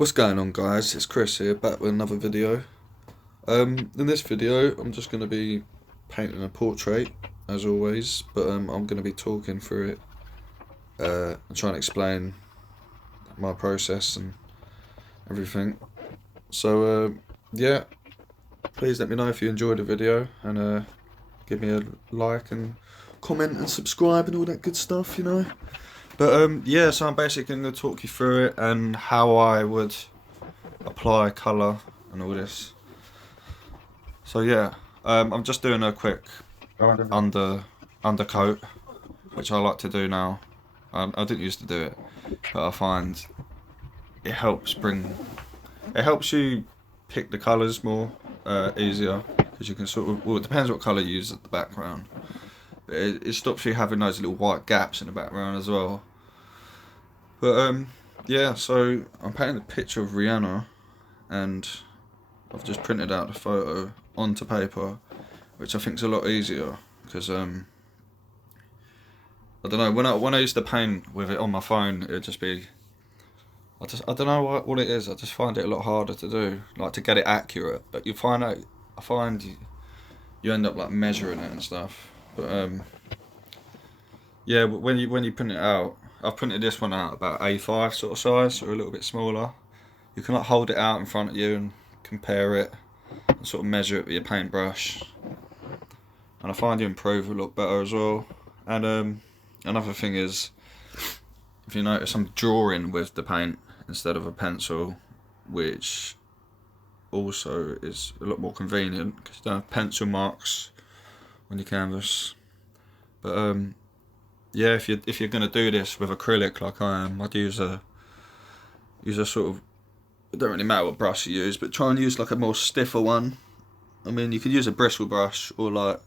What's going on, guys? It's Chris here, back with another video. In this video I'm just going to be painting a portrait as always, but I'm going to be talking through it and trying to explain my process and everything. So yeah, please let me know if you enjoyed the video, and give me a like and comment and subscribe and all that good stuff, you know. But yeah, so I'm basically going to talk you through it and how I would apply colour and all this. So yeah, I'm just doing a quick undercoat, which I like to do now. I didn't used to do it, but I find it helps you pick the colours more easier, because you can sort of, well, it depends what colour you use at the background. But it stops you having those little white gaps in the background as well. But yeah, so I'm painting a picture of Rihanna, and I've just printed out the photo onto paper, which I think is a lot easier, because I don't know, when I used to paint with it on my phone, it'd just be, I don't know what it is. I just find it a lot harder to do, like to get it accurate. But I find you end up like measuring it and stuff. But yeah, but when you print it out, I've printed this one out about A5 sort of size, or a little bit smaller. You can like hold it out in front of you and compare it and sort of measure it with your paintbrush, and I find you improve a lot better as well. And another thing is, if you notice, I'm drawing with the paint instead of a pencil, which also is a lot more convenient because you don't have pencil marks on your canvas. But yeah, if you're gonna do this with acrylic like I am, I'd use a sort of, it don't really matter what brush you use, but try and use like a more stiffer one. I mean, you could use a bristle brush, or like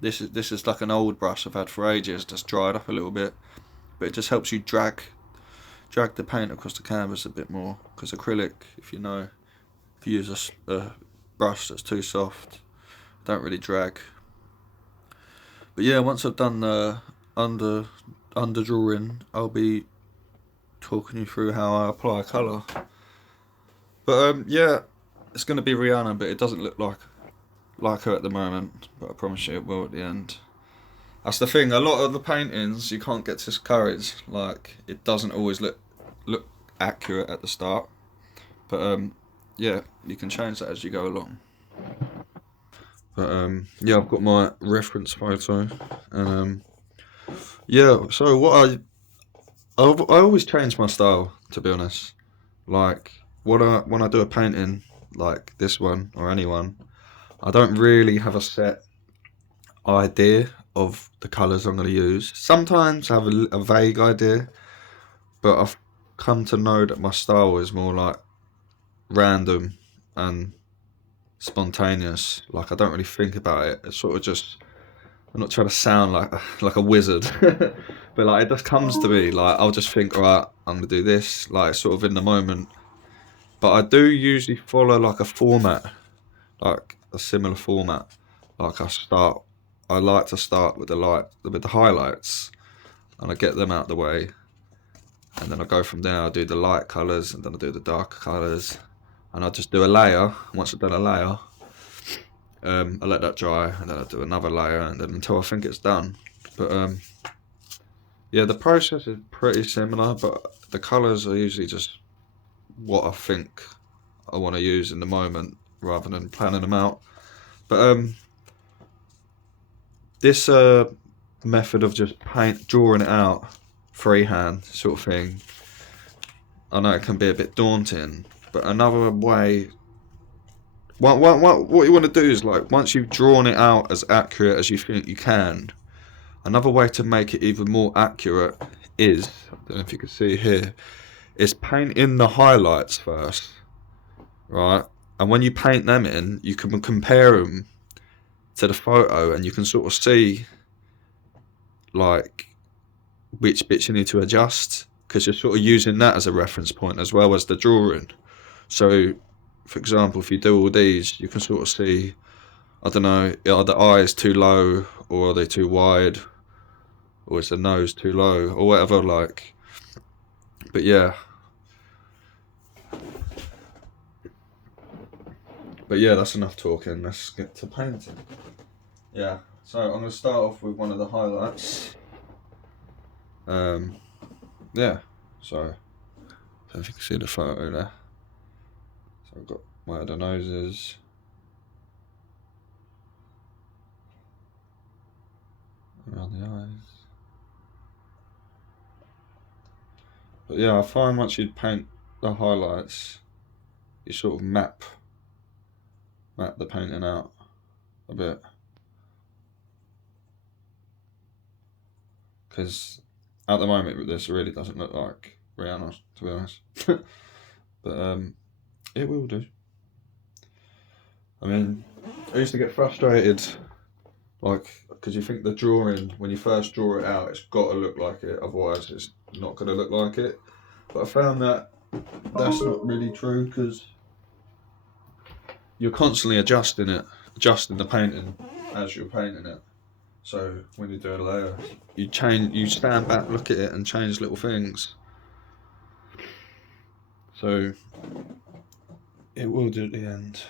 this is like an old brush I've had for ages, just dried up a little bit, but it just helps you drag the paint across the canvas a bit more, because acrylic, if you use a brush that's too soft, don't really drag. But yeah, once I've done the under drawing, I'll be talking you through how I apply colour. But yeah, it's going to be Rihanna, but it doesn't look like her at the moment, but I promise you it will at the end. That's the thing, a lot of the paintings you can't get discouraged, like it doesn't always look accurate at the start. But yeah, you can change that as you go along. But yeah, I've got my reference photo, and yeah, so I always change my style, to be honest. Like when I do a painting like this one or anyone, I don't really have a set idea of the colours I'm going to use. Sometimes I have a vague idea, but I've come to know that my style is more like random and spontaneous. Like I don't really think about it. It's sort of just, I'm not trying to sound like a wizard, but like it just comes to me. Like I'll just think, right, I'm gonna do this, like sort of in the moment. But I do usually follow like a format, like a similar format. Like I like to start with the highlights, and I get them out the way, and then I go from there. I do the light colours, and then I do the darker colours, and I just do a layer. Once I've done a layer, I let that dry, and then I do another layer, and then until I think it's done. But yeah, the process is pretty similar, but the colours are usually just what I think I want to use in the moment, rather than planning them out. But this method of just drawing it out freehand sort of thing, I know it can be a bit daunting, but another way, what you want to do is, like, once you've drawn it out as accurate as you think you can, another way to make it even more accurate is, I don't know if you can see here, is paint in the highlights first, right? And when you paint them in, you can compare them to the photo, and you can sort of see like which bits you need to adjust, because you're sort of using that as a reference point as well as the drawing. So for example, if you do all these, you can sort of see, I don't know, are the eyes too low, or are they too wide, or is the nose too low, or whatever, like. But yeah, But yeah, that's enough talking. Let's get to painting. Yeah, so I'm going to start off with one of the highlights. Yeah, so I don't know if you can see the photo there. So I've got where the nose is. Around the eyes. But yeah, I find once you paint the highlights, you sort of map the painting out a bit. Because at the moment this really doesn't look like Rihanna, to be honest. But it will do. I mean, I used to get frustrated, like, because you think the drawing, when you first draw it out, it's got to look like it, otherwise it's not going to look like it. But I found that that's not really true, because you're constantly adjusting the painting as you're painting it. So when you do a layer, you stand back, look at it, and change little things. So it will do at the end.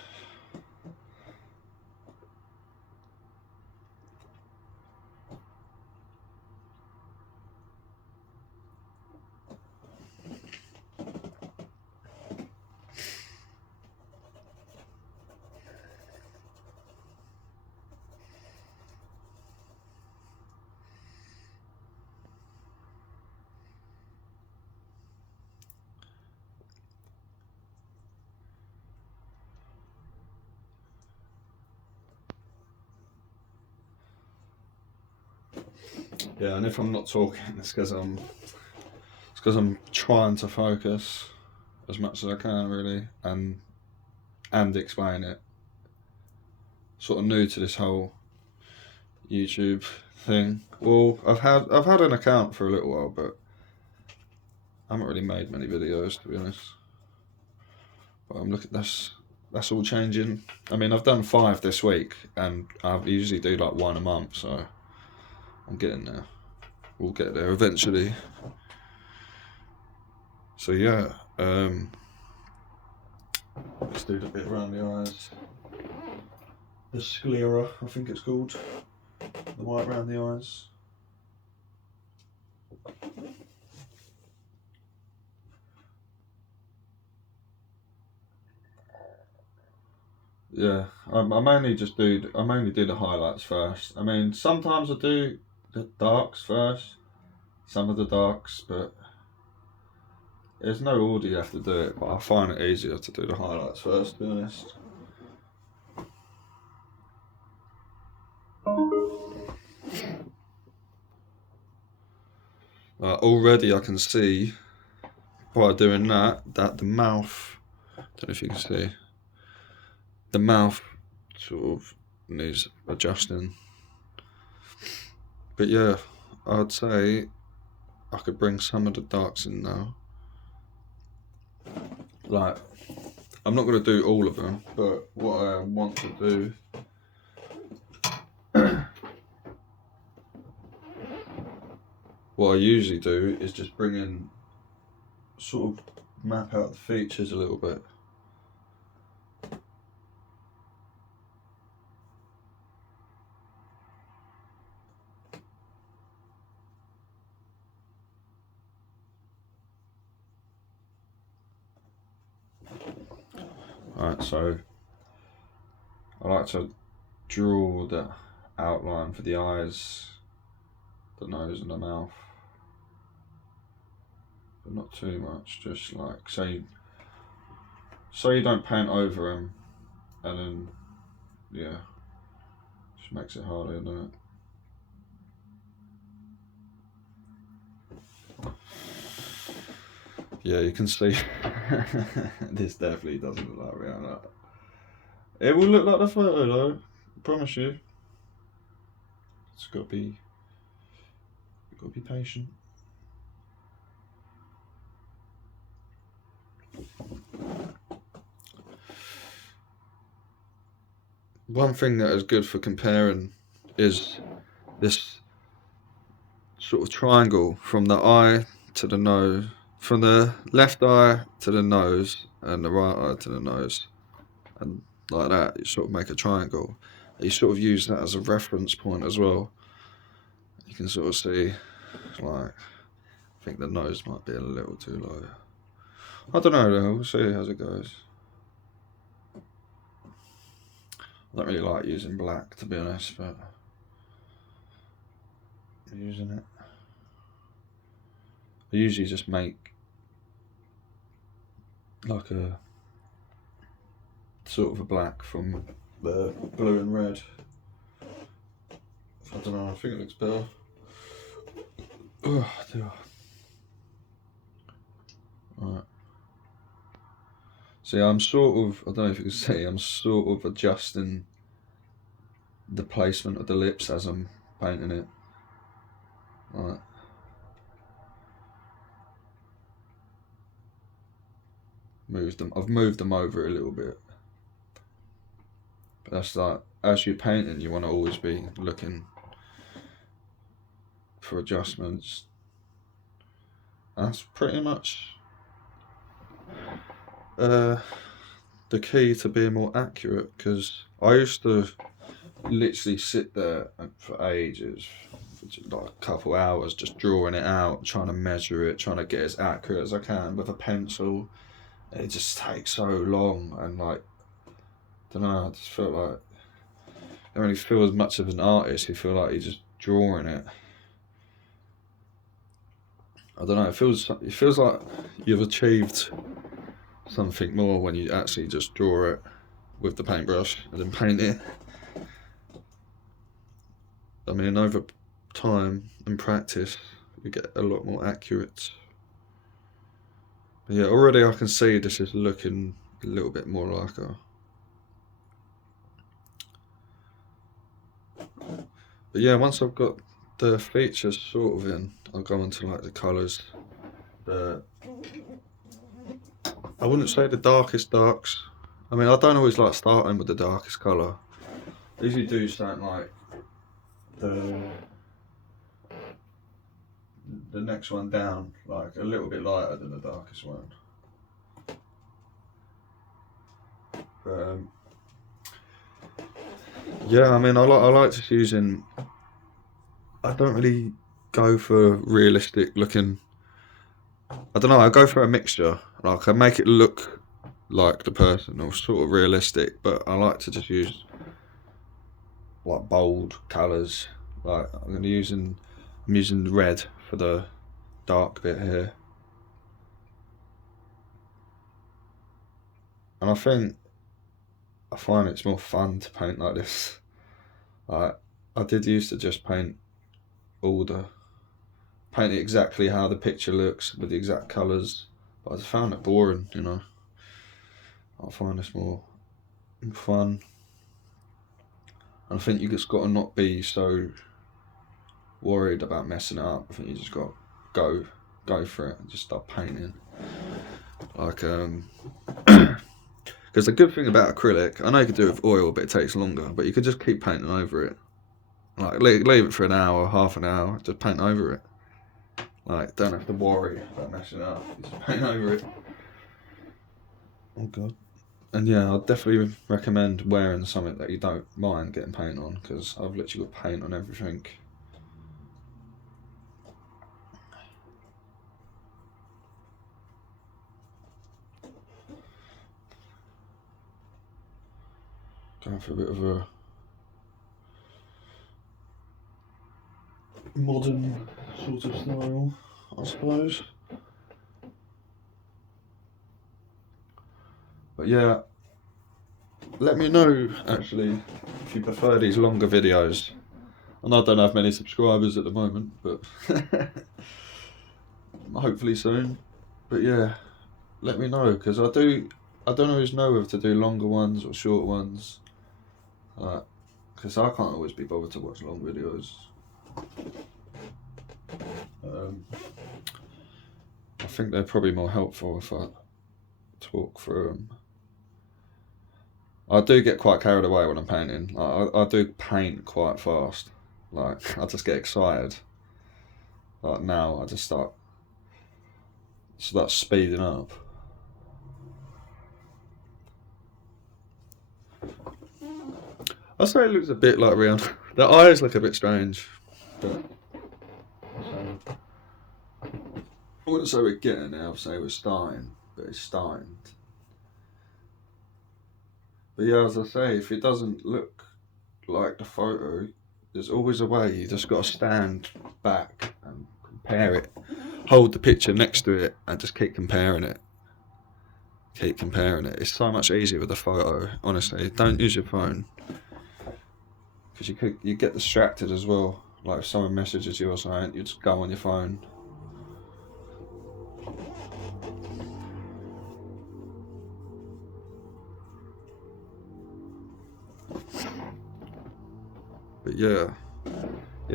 Yeah, and if I'm not talking, it's because I'm trying to focus as much as I can, really, and explain it. Sort of new to this whole YouTube thing. Well, I've had an account for a little while, but I haven't really made many videos, to be honest. But I'm looking. That's all changing. I mean, I've done 5 this week, and I usually do like 1 a month, so I'm getting there. We'll get there eventually. So yeah, let's do the bit around the eyes. The sclera, I think it's called. The white around the eyes. Yeah, I mainly do the highlights first. I mean, sometimes I do the darks first, some of the darks, but there's no order you have to do it. But I find it easier to do the highlights first, to be honest. Already I can see by doing that the mouth. I don't know if you can see. The mouth sort of needs adjusting. But yeah, I'd say I could bring some of the darks in now. Like, I'm not going to do all of them, but what I want to do, what I usually do is just bring in, sort of map out the features a little bit. Alright, so I like to draw the outline for the eyes, the nose and the mouth, but not too much, just like so you don't paint over them, and then yeah, just makes it harder, doesn't it? Yeah, you can see this definitely doesn't look like Rihanna. It will look like the photo though, I promise you. It's got to be patient. One thing that is good for comparing is this sort of triangle from the eye to the nose, from the left eye to the nose, and the right eye to the nose, and like that, you sort of make a triangle. You sort of use that as a reference point as well. You can sort of see, like, I think the nose might be a little too low. I don't know though, we'll see how it goes. I don't really like using black, to be honest, but I'm using it. I usually just make like a sort of a black from the blue and red. I don't know, I think it looks better. Oh dear. Right. See, I'm sort of, I don't know if you can see, I'm sort of adjusting the placement of the lips as I'm painting it. Right. I've moved them over a little bit. But that's like, as you're painting, you want to always be looking for adjustments. That's pretty much the key to being more accurate, because I used to literally sit there for ages, for just like a couple hours, just drawing it out, trying to measure it, trying to get as accurate as I can with a pencil. It just takes so long, and like, I don't know, I just felt like I don't really feel as much of an artist. You feel like you're just drawing it. I don't know. It feels like you've achieved something more when you actually just draw it with the paintbrush and then paint it. I mean, over time and practice, you get a lot more accurate. But yeah, already I can see this is looking a little bit more like a. But yeah, once I've got the features sort of in, I'll go on to like the colours. I wouldn't say the darkest darks. I mean, I don't always like starting with the darkest colour. I usually do something like the next one down, like a little bit lighter than the darkest one. But yeah, I mean, I like just using. I don't really go for realistic looking. I don't know. I go for a mixture. Like I make it look like the person or sort of realistic, but I like to just use like bold colours. Like I'm using red for the dark bit here, and I find it's more fun to paint like this. Like I did used to just paint it exactly how the picture looks with the exact colours, but I just found it boring, you know. I find this more fun. And I think you just got to not be so worried about messing it up. I think you just got to go for it and just start painting. Like because the good thing about acrylic, I know you could do it with oil, but it takes longer. But you could just keep painting over it. Like leave it for an hour, half an hour, just paint over it. Like don't have to worry about messing it up. Just paint over it. Oh god. And yeah, I'd definitely recommend wearing something that you don't mind getting paint on, because I've literally got paint on everything. Going for a bit of a modern sort of style, I suppose. But yeah, let me know actually if you prefer these longer videos. And I don't have many subscribers at the moment, but hopefully soon. But yeah, let me know, because I don't always know whether to do longer ones or short ones. Because I can't always be bothered to watch long videos. I think they're probably more helpful if I talk through them. I do get quite carried away when I'm painting. I do paint quite fast. Like I just get excited. Like now I just start speeding up. I say it looks a bit like Rihanna. The eyes look a bit strange, but I wouldn't say we're getting there. I'd say we're starting, but it's starting. But yeah, as I say, if it doesn't look like the photo, there's always a way. You just got to stand back and compare it. Hold the picture next to it and just keep comparing it. Keep comparing it. It's so much easier with a photo. Honestly, don't use your phone because you get distracted as well. Like if someone messages you or something, you just go on your phone. But yeah.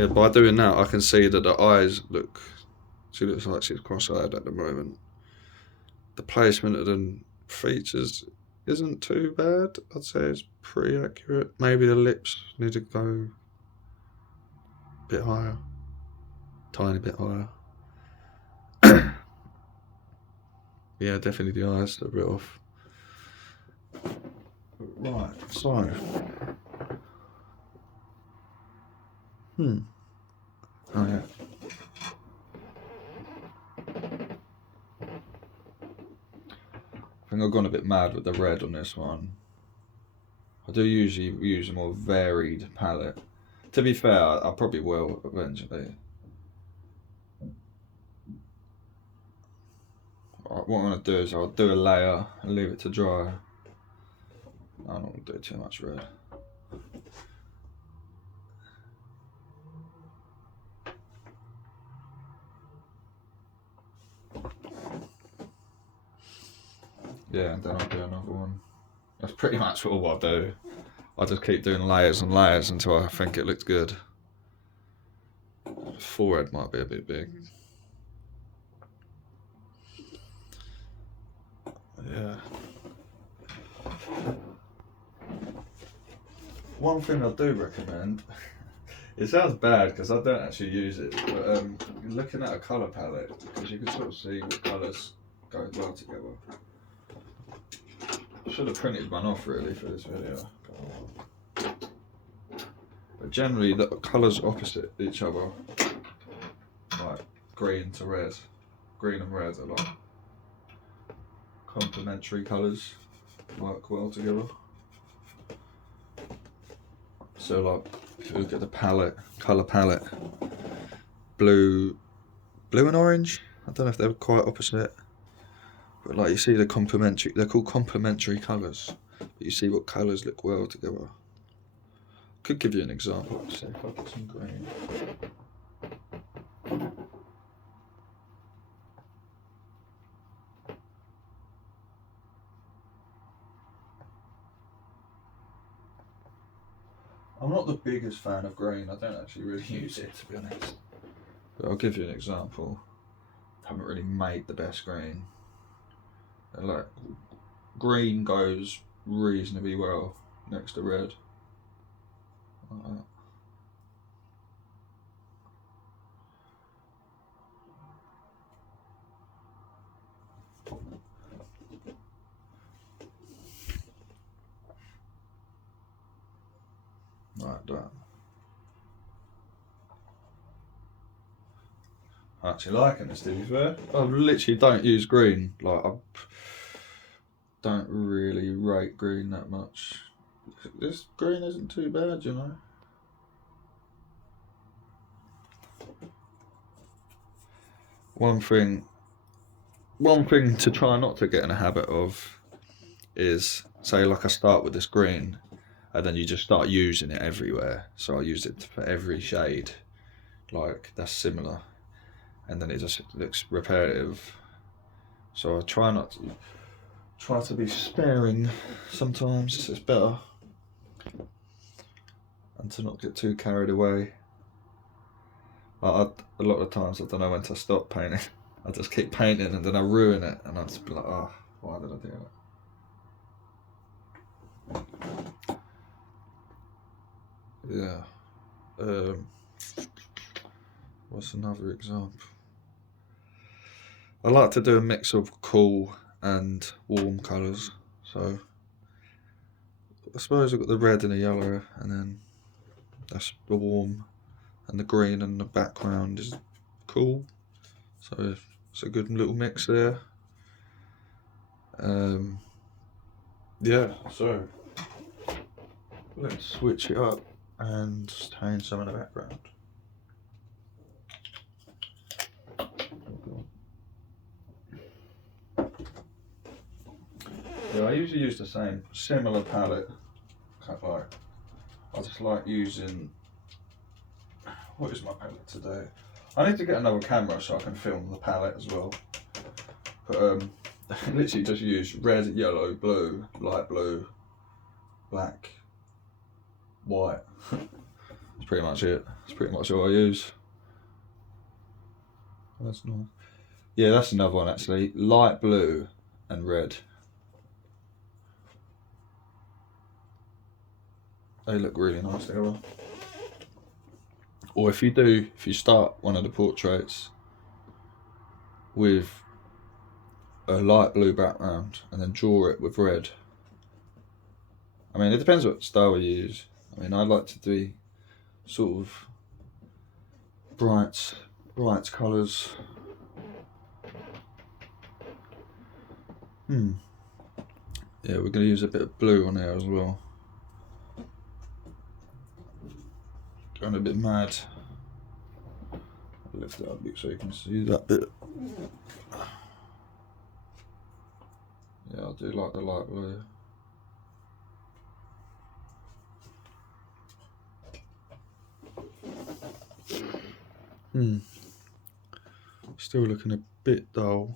By doing that, I can see that the eyes look. She looks like she's cross-eyed at the moment. The placement of the features isn't too bad. I'd say it's pretty accurate. Maybe the lips need to go a bit higher, tiny bit higher. Yeah, definitely the eyes are a bit off. Right, so. Oh yeah. I think I've gone a bit mad with the red on this one. I do usually use a more varied palette. To be fair, I probably will eventually. What I'm going to do is I'll do a layer and leave it to dry. I don't want to do too much red. Yeah, and then I'll do another one. That's pretty much all I do. I just keep doing layers and layers until I think it looks good. Forehead might be a bit big. Yeah. One thing I do recommend, it sounds bad because I don't actually use it, but looking at a colour palette, because you can sort of see what colours go well together. I should have printed one off really for this video. But generally the colours opposite each other, like green to red, green and red are like complementary colours, work well together. So like if you look at the palette, colour palette, blue and orange, I don't know if they're quite opposite, but like you see the complementary, they're called complementary colours, but you see what colours look well together. Could give you an example. See if I get some green. I'm not the biggest fan of green. I don't actually really use it, to be honest. But I'll give you an example. I haven't really made the best green. Like green goes reasonably well next to red. Like that. Like that. I'm actually liking this, to be fair. I literally don't use green. Like I don't really rate green that much. This green isn't too bad, you know. One thing to try not to get in a habit of is, say like I start with this green and then you just start using it everywhere. So I use it for every shade, like that's similar, and then it just looks repetitive. So I try to be sparing sometimes, it's better, and to not get too carried away. A lot of times I don't know when to stop painting. I just keep painting and then I ruin it and I just be like, oh, why did I do that? Yeah. What's another example? I like to do a mix of cool and warm colours. So I suppose I've got the red and the yellow, and then that's the warm, and the green and the background is cool. So it's a good little mix there. Yeah, so let's switch it up and change some of the background. Yeah, I usually use the same similar palette. I just like using. What is my palette today? I need to get another camera so I can film the palette as well. But I literally just use red, yellow, blue, light blue, black, white. That's pretty much it. That's pretty much all I use. That's nice. Yeah, that's another one actually. Light blue and red. They look really nice together. Or if you start one of the portraits with a light blue background and then draw it with red. I mean, it depends what style you use. I mean, I like to do sort of bright colours. Yeah, we're going to use a bit of blue on there as well. Going a bit mad. I'll lift it up so you can see that bit. Yeah, I do like the light blue. Still looking a bit dull.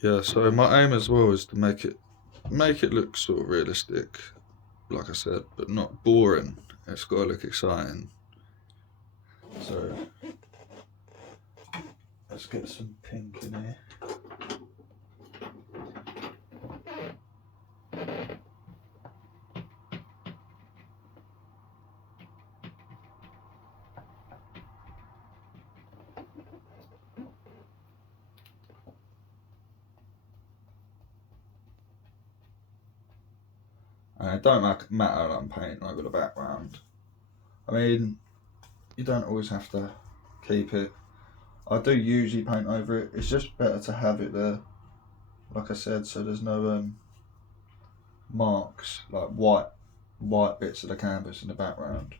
Yeah, so my aim as well is to make it look sort of realistic, like I said, but not boring. It's got to look exciting. So let's get some pink in here. And it don't matter that I'm painting over the background. I mean, you don't always have to keep it. I do usually paint over it. It's just better to have it there, like I said, so there's no marks, like white bits of the canvas in the background.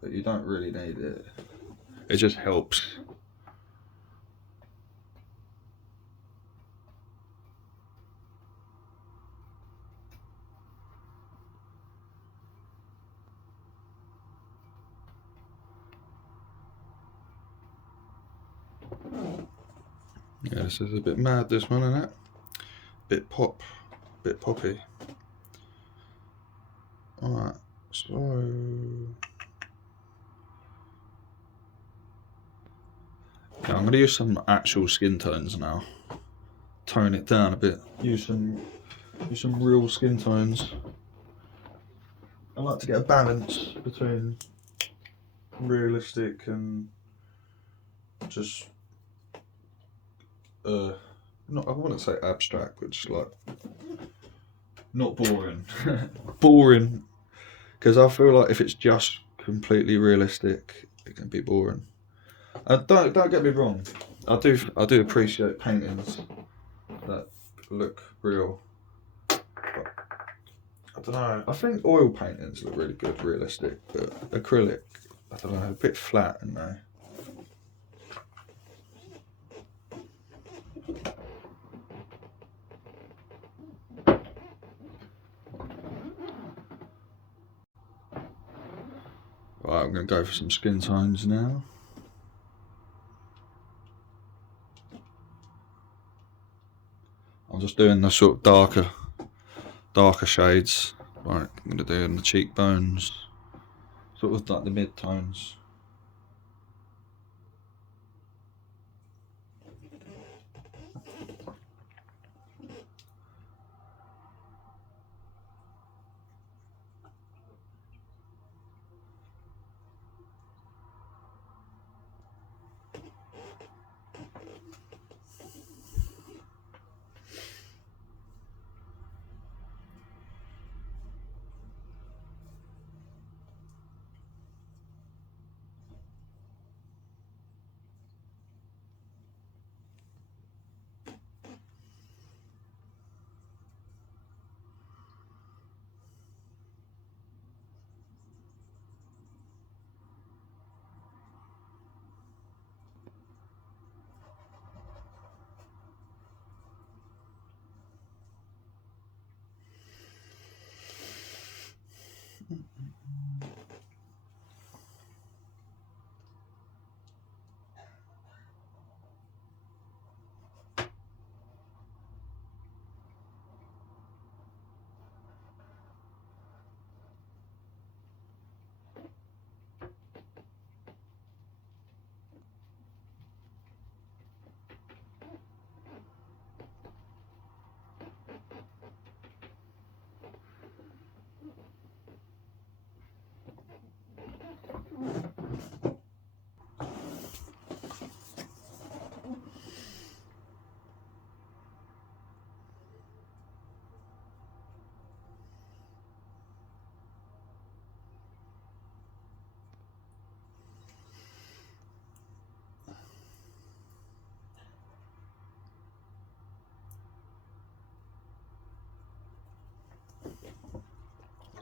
But you don't really need it. It just helps. Yeah, this is a bit mad, this one, isn't it? Bit poppy. Alright, so yeah, I'm gonna use some actual skin tones now. Tone it down a bit. Use some real skin tones. I like to get a balance between realistic and just not, I wouldn't say abstract, but just like not boring. Boring, because I feel like if it's just completely realistic, it can be boring. And don't get me wrong, I do appreciate paintings that look real. But I don't know. I think oil paintings look really good, realistic, but acrylic, I don't know, a bit flat, you know. Right, I'm going to go for some skin tones now. I'm just doing the sort of darker shades. Right, I'm going to do in the cheekbones, sort of like the mid-tones.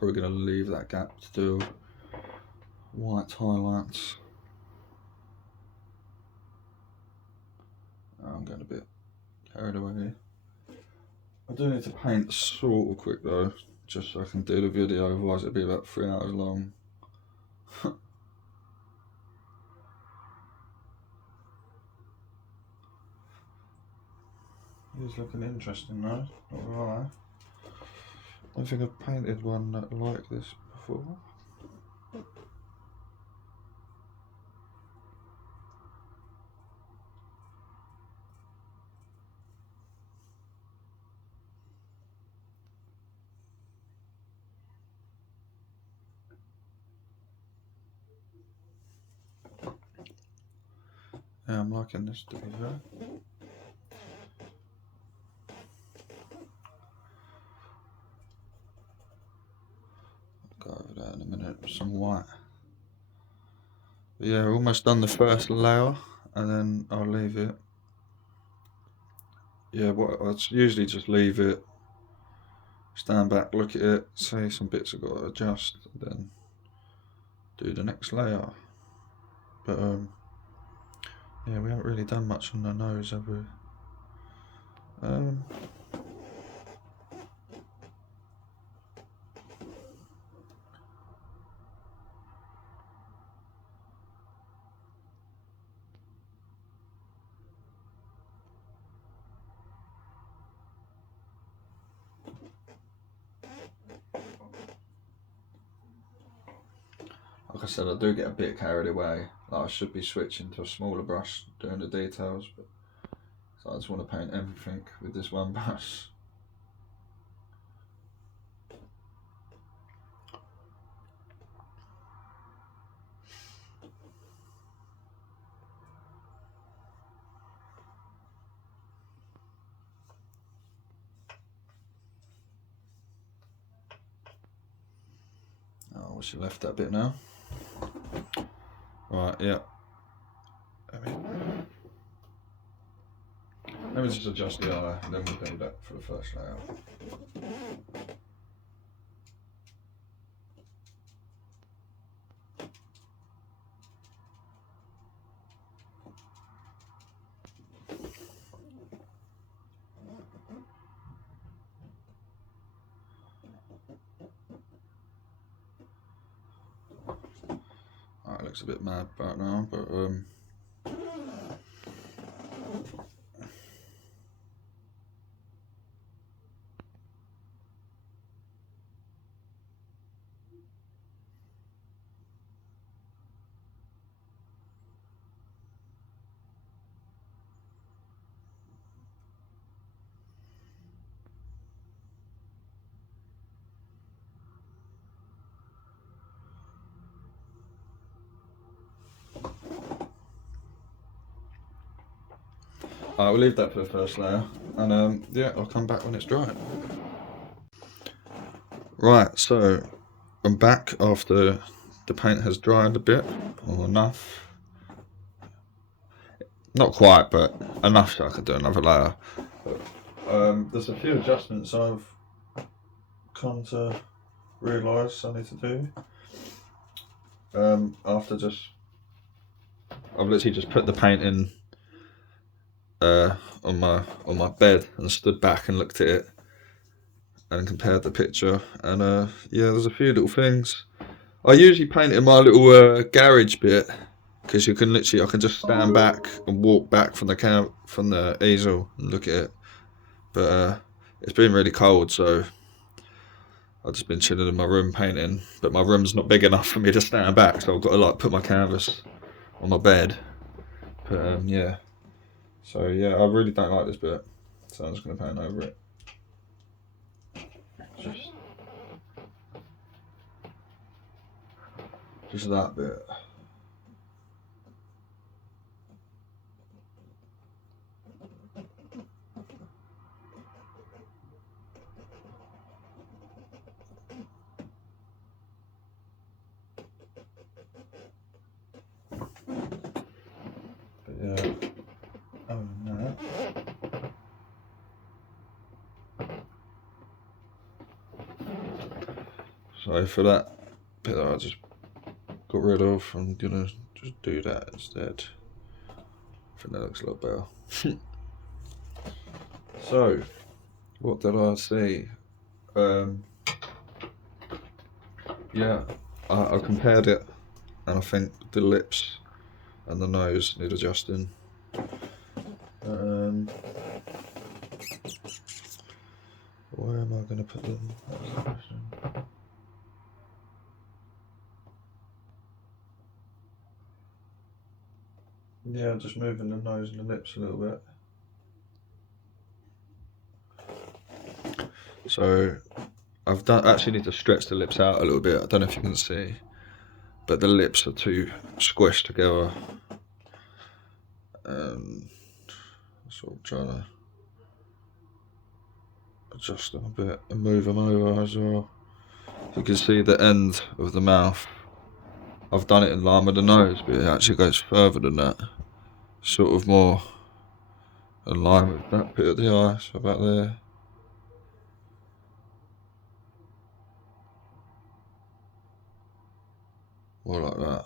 probably going to leave that gap to do white highlights. I'm getting a bit carried away here. I do need to paint sort of quick though, just so I can do the video, otherwise it'll be about 3 hours long. He's looking interesting though, not gonna lie. I don't think I've painted one like this before. Yeah, I'm liking this to be fair. I'll go over that in a minute with some white. But yeah, we're almost done the first layer, and then I'll leave it. Yeah, what I usually just leave it, stand back, look at it, see some bits I've got to adjust, then do the next layer. But yeah, we haven't really done much on the nose, have we? Like I said, I do get a bit carried away. Like I should be switching to a smaller brush doing the details, but so I just want to paint everything with this one brush. Oh, I wish I left that bit now. Right, yeah. Let me just adjust the eye, and then we'll do that for the first layer. Alright, it looks a bit mad right now, but alright, we'll leave that for the first layer, and yeah, I'll come back when it's dry. Right, so I'm back after the paint has dried a bit, or enough. Not quite, but enough so I could do another layer. But, there's a few adjustments I've come to realise I need to do. After I've literally just put the paint in on my bed and stood back and looked at it and compared the picture, and yeah, there's a few little things. I usually paint in my little garage bit, because you can literally, I can just stand back and walk back from the easel and look at it. But it's been really cold, so I've just been chilling in my room painting. But my room's not big enough for me to stand back, so I've got to like put my canvas on my bed. But yeah, so yeah, I really don't like this bit, so I'm just gonna paint over it. Just that bit. But yeah, other than that, So for that bit that I just got rid of, I'm gonna just do that instead. I think that looks a lot better. So, what did I see? Yeah, I compared it, and I think the lips and the nose need adjusting. Where am I going to put them? That was the question. Yeah, just moving the nose and the lips a little bit. So I've actually need to stretch the lips out a little bit. I don't know if you can see, but the lips are too squished together. Sort of trying to adjust them a bit and move them over as well. You can see the end of the mouth. I've done it in line with the nose, but it actually goes further than that. Sort of more in line with that bit of the eye, so about there. More like that.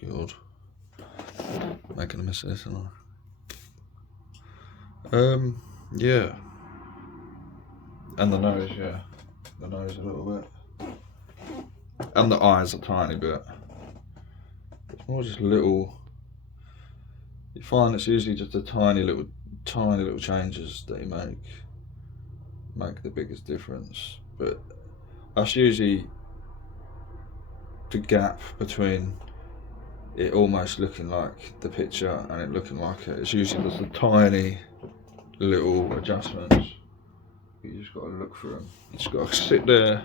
Good. Making a mess of this, aren't I? Yeah. And the nose, yeah. The nose a little bit. And the eyes a tiny bit. It's more just little. You find it's usually just the tiny little changes that you make the biggest difference. But that's usually the gap between it almost looking like the picture and it looking like it. It's usually just the tiny little adjustments. You just got to look for them. You just got to sit there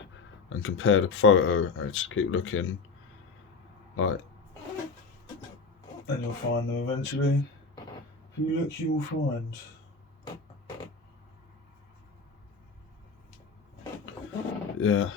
and compare the photo and just keep looking, like, and you'll find them eventually. If you look, you will find. Yeah.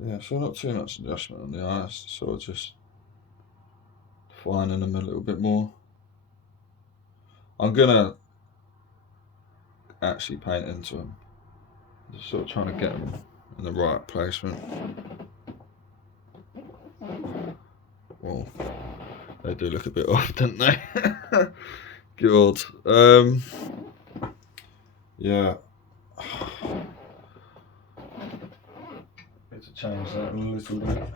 Yeah, so not too much adjustment on the eyes, sort of just defining them a little bit more. I'm gonna actually paint into them, just sort of trying to get them in the right placement. Well, they do look a bit off, don't they? Good. Yeah. Need to change that a little bit.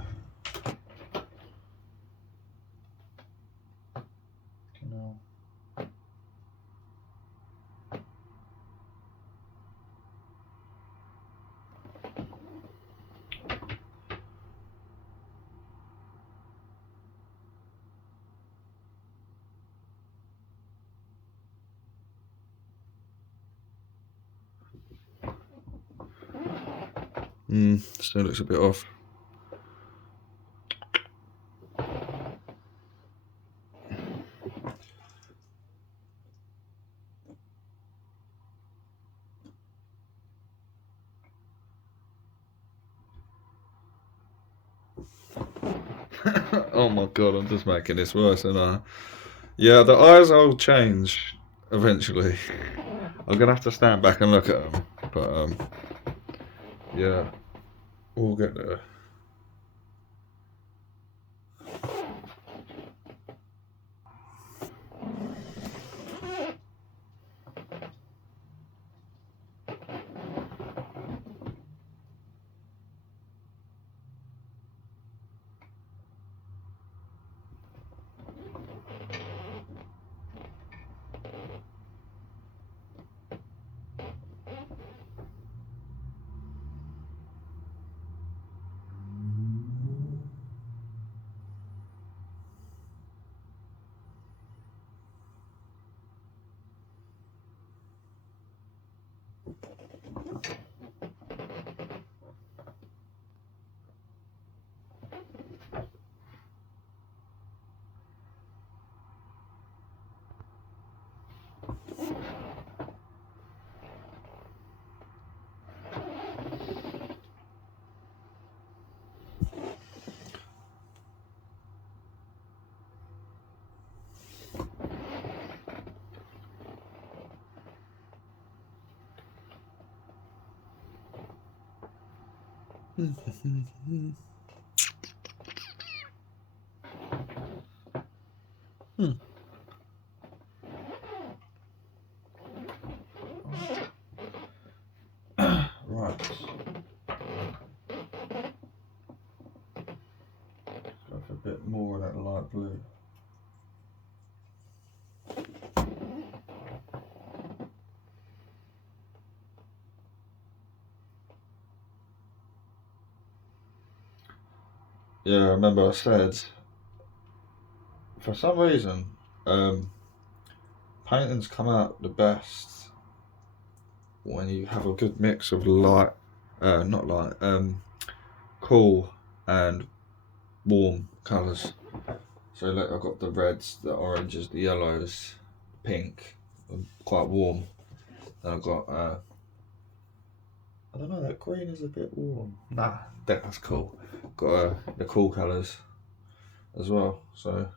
Still looks a bit off. Oh my god, I'm just making this worse, aren't I? Yeah, the eyes will change eventually. I'm gonna have to stand back and look at them, but yeah, we'll get there. Right. Go for a bit more of that light blue. Yeah, I remember I said, for some reason, paintings come out the best when you have a good mix of light, not light, cool and warm colours. So look, I've got the reds, the oranges, the yellows, pink, quite warm. Then I've got, I don't know, that green is a bit warm. Nah, that's cool. Got the cool colours as well. So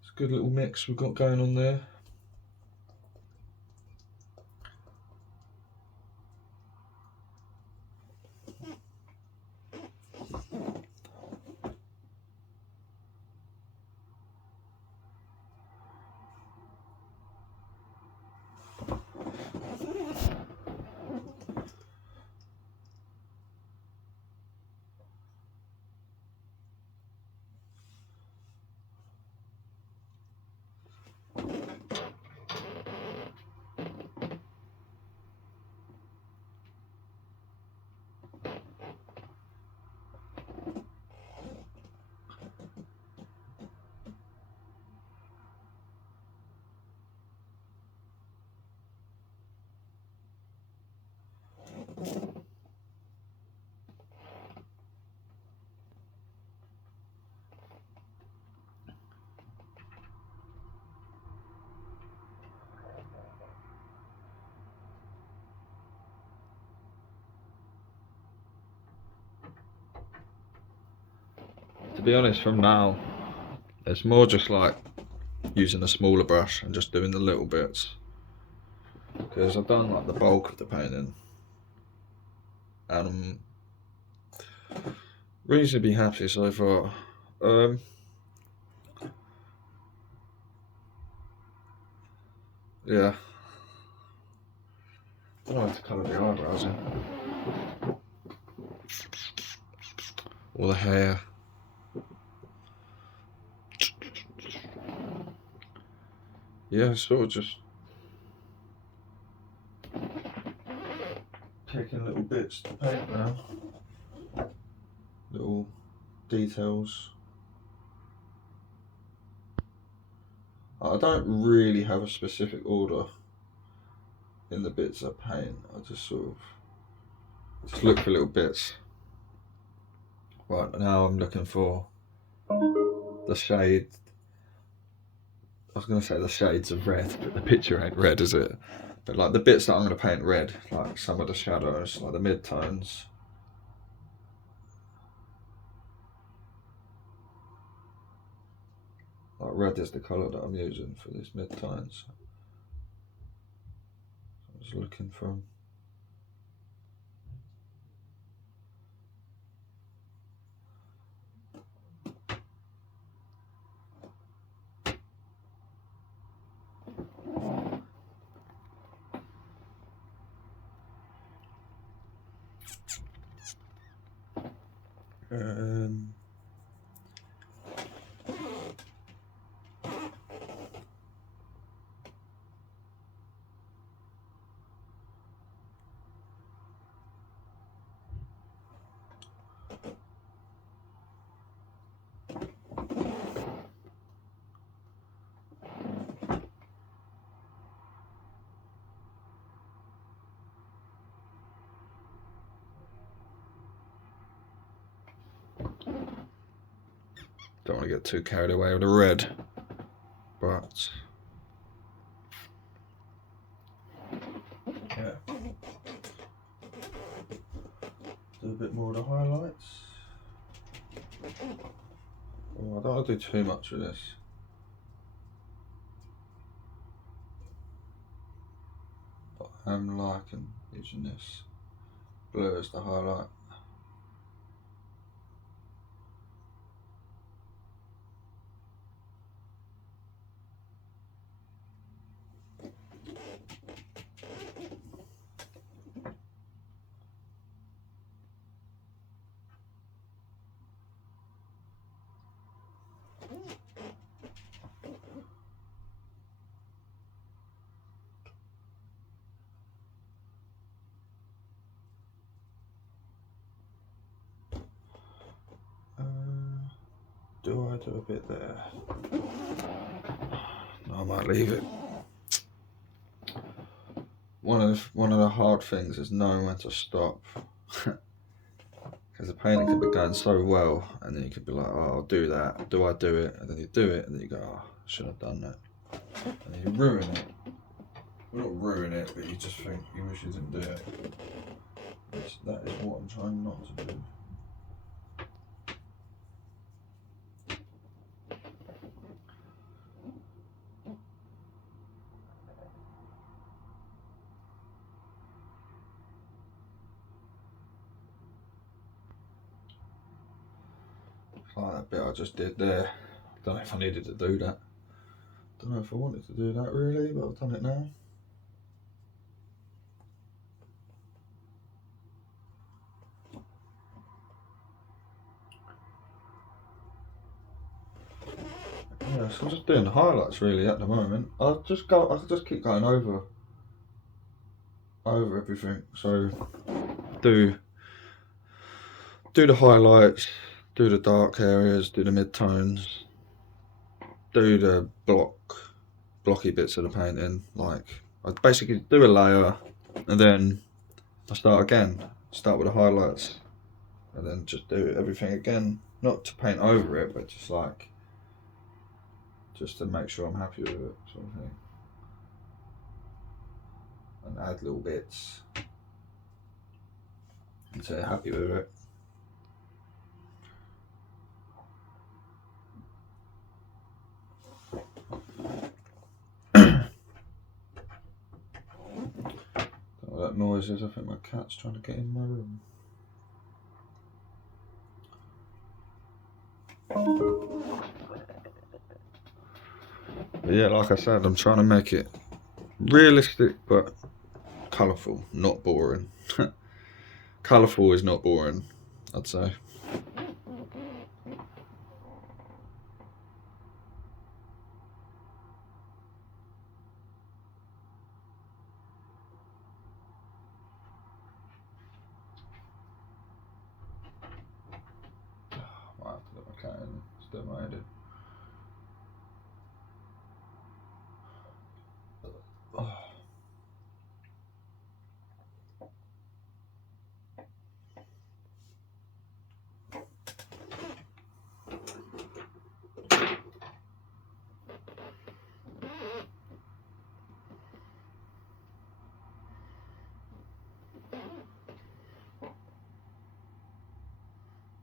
it's a good little mix we've got going on there. To be honest, from now, it's more just like using a smaller brush and just doing the little bits. Because I've done like the bulk of the painting and I'm reasonably happy so far. Yeah. I don't know how to colour the eyebrows in. Or the hair. Yeah, sort of just picking little bits to paint now. Little details. I don't really have a specific order in the bits I paint. I just sort of just look for little bits. Right now I'm looking for the shade. I was going to say the shades of red, but the picture ain't red, is it? But like the bits that I'm going to paint red, like some of the shadows, like the mid-tones. Like red is the colour that I'm using for these mid-tones. I was looking from. Don't want to get too carried away with the red, but yeah, do a bit more of the highlights. Oh, I don't want to do too much of this. But I'm liking using this blue as the highlight. Do I do a bit there? No, I might leave it. One of the hard things is knowing when to stop. Because the painting can be going so well, and then you could be like, oh, I'll do that. Do I do it? And then you do it, and then you go, oh, I shouldn't have done that. And then you ruin it. Well, not ruin it, but you just think you wish you didn't do it. That is what I'm trying not to do. Like that bit I just did there. I don't know if I needed to do that. Don't know if I wanted to do that really, but I've done it now. Yeah, so I'm just doing the highlights really at the moment. I could just keep going over everything. So do the highlights, do the dark areas, do the mid-tones, do the blocky bits of the painting. Like I basically do a layer and then I start again. Start with the highlights and then just do everything again. Not to paint over it, but just to make sure I'm happy with it, sort of thing. And add little bits until you're happy with it. All that noise is, I think my cat's trying to get in my room. But yeah, like I said, I'm trying to make it realistic but colourful, not boring. Colourful is not boring, I'd say. I might have to let my cat in, it's doing my head in.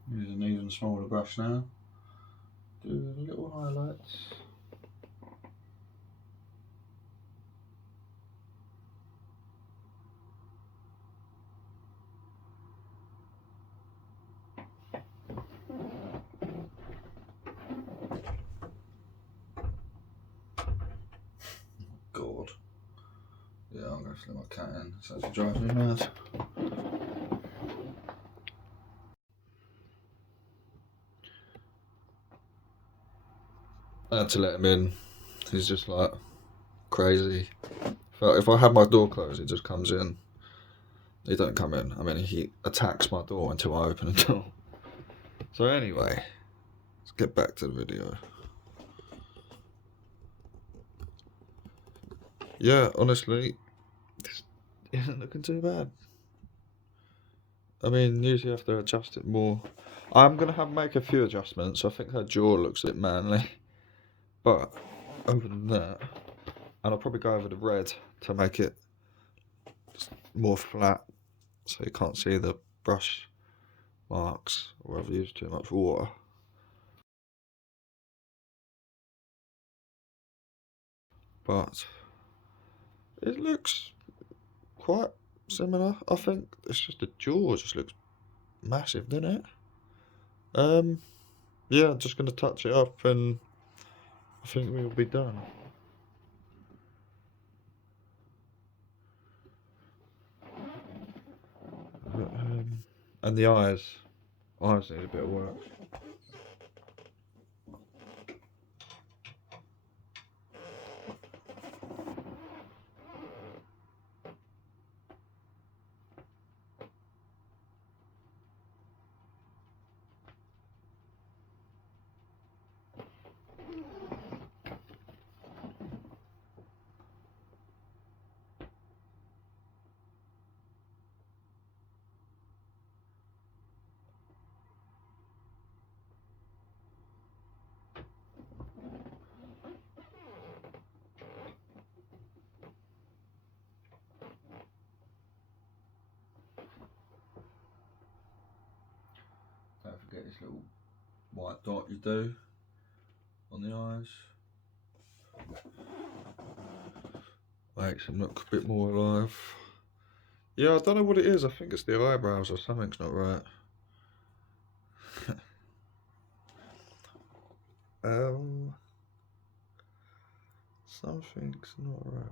Use an even smaller brush now. Do the little highlights. God. Yeah, I'm going to let my cat in. It's actually driving me mad. I had to let him in. He's just like crazy. If I have my door closed, he just comes in. He don't come in. I mean, he attacks my door until I open the door. So anyway, let's get back to the video. Yeah, honestly, this isn't looking too bad. I mean, usually you have to adjust it more. I'm going to make a few adjustments. I think her jaw looks a bit manly. But other than that, and I'll probably go over the red to make it just more flat so you can't see the brush marks or I've used too much water. But it looks quite similar. I think it's just the jaw just looks massive, doesn't it? Yeah, I'm just going to touch it up and I think we'll be done. But, and the eyes need a bit of work. Get this little white dot you do on the eyes. Makes them look a bit more alive. Yeah, I don't know what it is. I think it's the eyebrows or something's not right. Something's not right.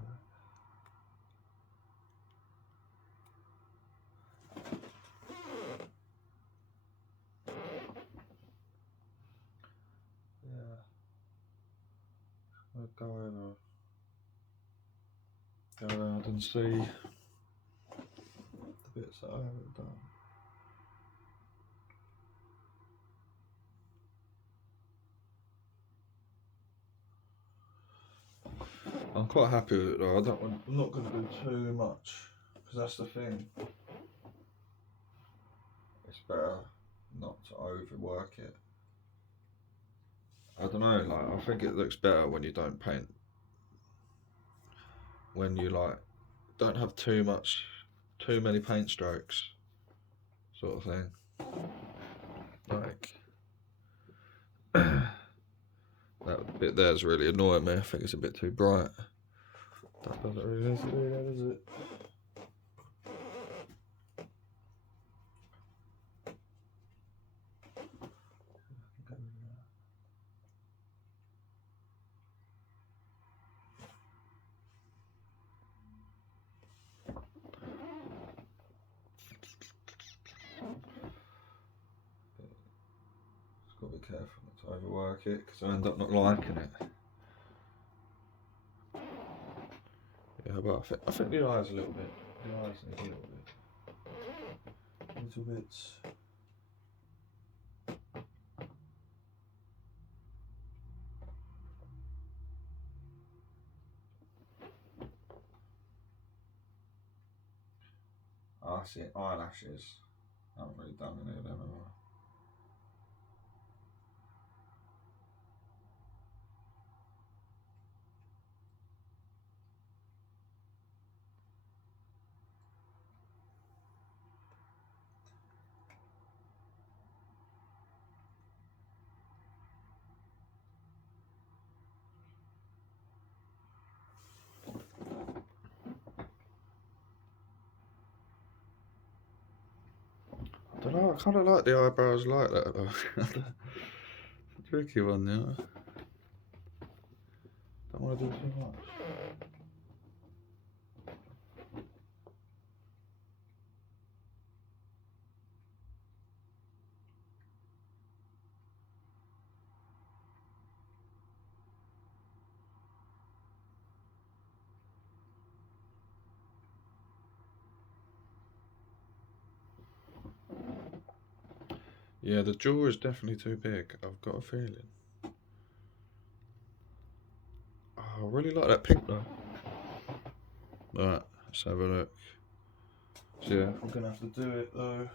Yeah. I'll go around and see the bits that I haven't done. I'm quite happy with it though. I'm not going to do too much because that's the thing. It's better not to overwork it. I don't know, like I think it looks better when you don't paint. When you like don't have too many paint strokes, sort of thing. Like that bit there's really annoying me. I think it's a bit too bright. That doesn't really need to do that, does it? Just got to be careful not to overwork it because I end up not liking it. Yeah, but I think the eyes a little bit. The eyes need a little bit. Little bits. I see eyelashes. I haven't really done any of them at all. I don't know, I kind of like the eyebrows like that though. It's a tricky one, yeah. Don't want to do too much. Yeah, the jaw is definitely too big. I've got a feeling. Oh, I really like that pink though. Right, let's have a look. So yeah, I'm gonna have to do it though.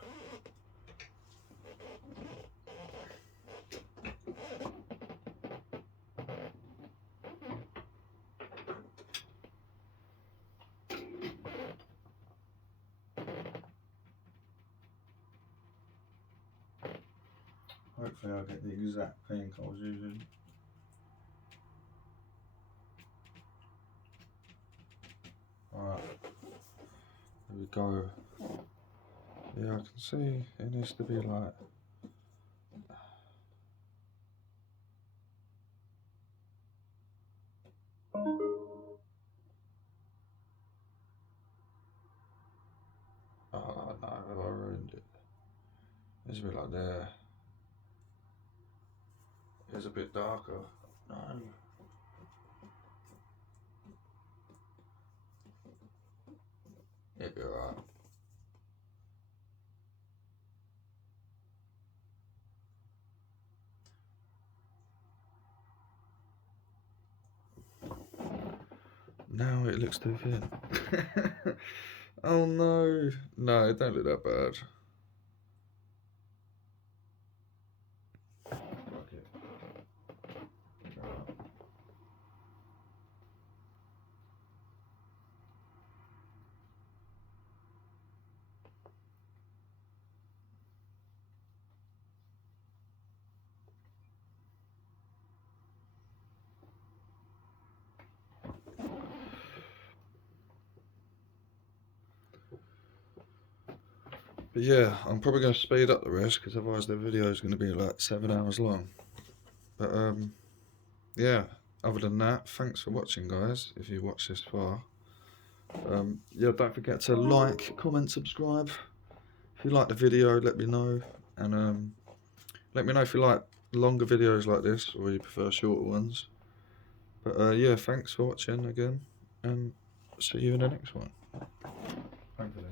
Hopefully I'll get the exact pink I was using. Alright, there we go. Yeah, I can see it needs to be like... Oh no, have I ruined it? It's a bit like there. It's a bit darker. No. It'll be alright. Now it looks too thin. Oh no. No, it don't look that bad. Fuck it. But yeah, I'm probably going to speed up the rest because otherwise the video is going to be like 7 hours long. But yeah, other than that, thanks for watching, guys, if you watched this far. Yeah, don't forget to like, comment, subscribe. If you like the video, let me know. And let me know if you like longer videos like this or you prefer shorter ones. But yeah, thanks for watching again, and see you in the next one. Thankfully.